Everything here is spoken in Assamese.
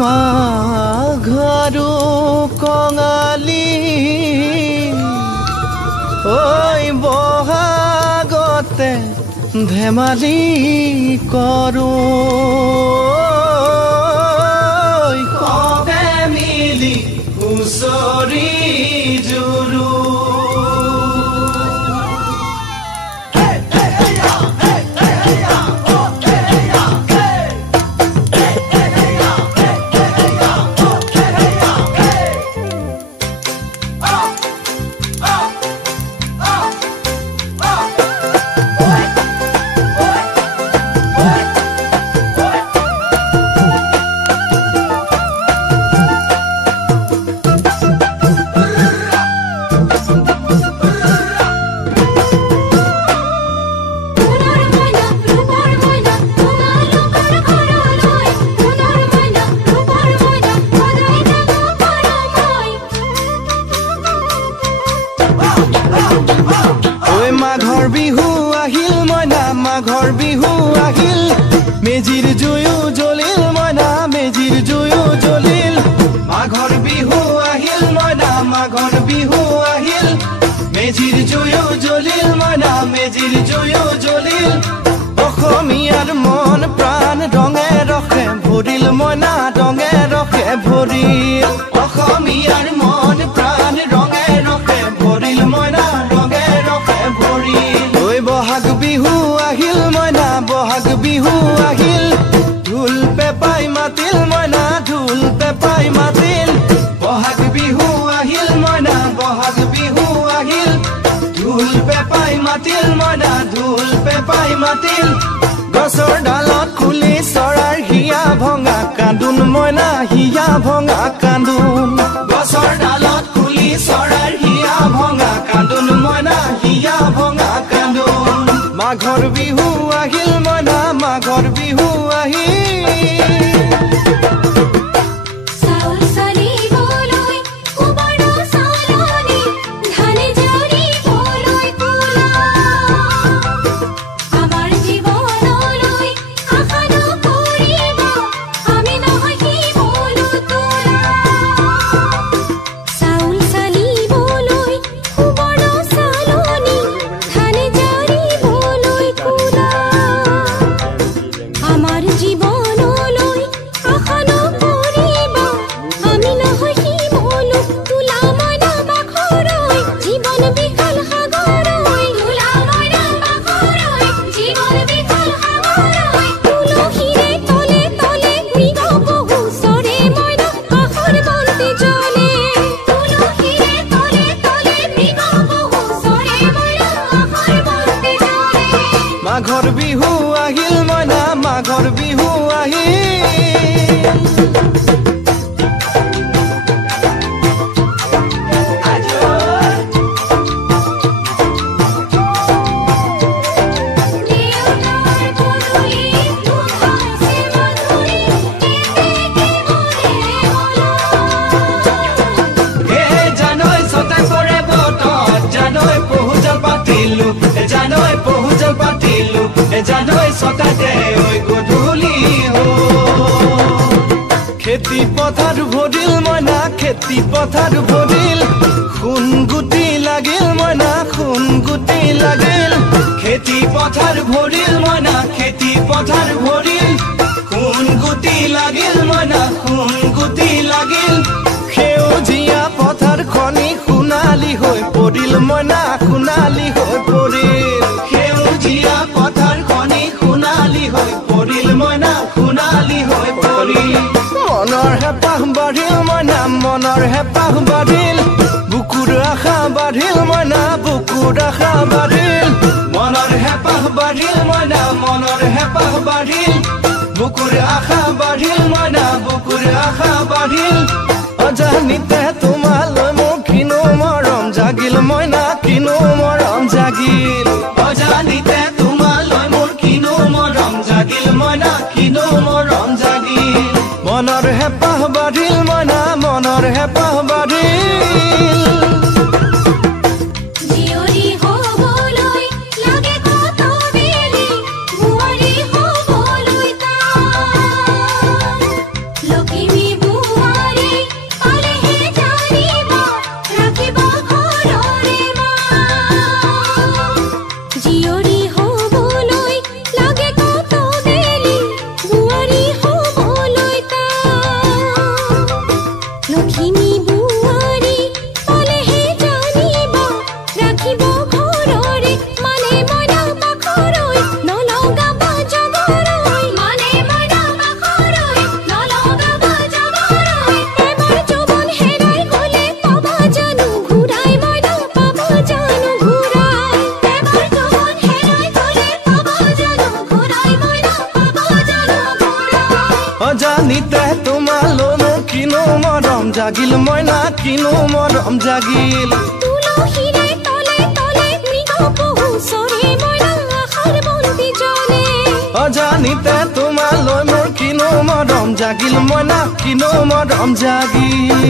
মাঘৰো কঙালী ঐ বহাগতে ধেমালি কৰোঁ কবে মিলি হুঁচৰি জুৰু মাঘৰ বিহু আহিল মইনা মাঘৰ বিহু আহিল মেজিৰ জুয়ো জ্বলিল মইনা মেজিৰ জুয়ো জ্বলিল মাঘৰ বিহু আহিল মইনা মাঘৰ বিহু আহিল মেজিৰ জুয়ো জ্বলিল মইনা মেজিৰ জুয়ো জ্বলিল অসমীয়াৰ মন প্ৰাণ ৰঙে ৰখে ভৰিল মইনা ৰঙে ৰখে ভৰিল অসমীয়াৰ মন প্ৰাণ ৰঙে ৰখে ভৰিল মইনা ৰঙে ৰখে ভৰিল ঐ বহাগ বিহু আহিল মইনা বহাগ বিহু আহিল ঢোল পেপাই মাতিল মইনা ঢোল পেপাই মাতিল বহাগ বিহু আহিল মইনা বহাগ বিহু আহিল ঢোল পেপাই মাতিল মইনা ঢোল পেপাই মাতিল গছৰ ডালত খুলি চৰাৰ হিয়া ভঙা কান্দোন মইনা হিয়া ভঙা কান্দোন গছৰ ডালত খুলি চৰাৰ হিয়া ভঙা কান্দোন মইনা হিয়া ভঙা কান্দোন মাঘৰ বিহু আহিল মইনা মাঘৰ বিহু আহিল মাঘৰ বিহু আহিল মইনা মাঘৰ বিহু জানৈ পহুজল পাতিলো জানৈ সতাতে ঐ গধূলি খেতি পথাৰ ভৰিল মইনা খেতি পথাৰ ভৰিল খুন গুটি লাগিল মইনা খুন গুটি লাগিল খেতি পথাৰ ভৰিল মইনা খেতি পথাৰ ভৰিল খুন গুটি লাগিল মইনা খুন গুটি লাগিল সেউজীয়া পথাৰ খনি সোণালী হৈ পৰিল মইনা সোণালী হৈ পৰিল সেউজীয়া পথাৰ খনি সোণালী হৈ পৰিল মইনা সোণালী হৈ পৰিল মনৰ হেঁপাহ বাঢ়িল মইনা মনৰ হেঁপাহ বাঢ়িল বুকুৰ আশা বাঢ়িল মইনা বুকুৰ আশা বাঢ়িল মনৰ হেঁপাহ বাঢ়িল মইনা মনৰ হেঁপাহ বাঢ়িল বুকুৰ আশা বাঢ়িল মইনা বুকুৰ আশা বাঢ়িল অজানিতে তোমালৈ মোৰ কিনো মৰম জাগিল মইনা কিনো মৰম জাগিল অজানিতে তোমালৈ মোৰ কিনো মৰম জাগিল মইনা কিনো মৰম জাগিল মনৰ হেঁপাহ বাঢ়িল মইনা মনৰ হেঁপাহ বাঢ়িল Give me অজানিতে তোমালৈ মোৰ কিনো মৰম জাগিল মইনা কিনো মৰম জাগিল তুলসীৰে তলে তলে মৃগ পহু চৰে মইনা আশাৰ বন্তি জ্বলে অজানিতে তোমালৈ মোৰ কিনো মৰম জাগিল মইনা কিনো মৰম জাগিল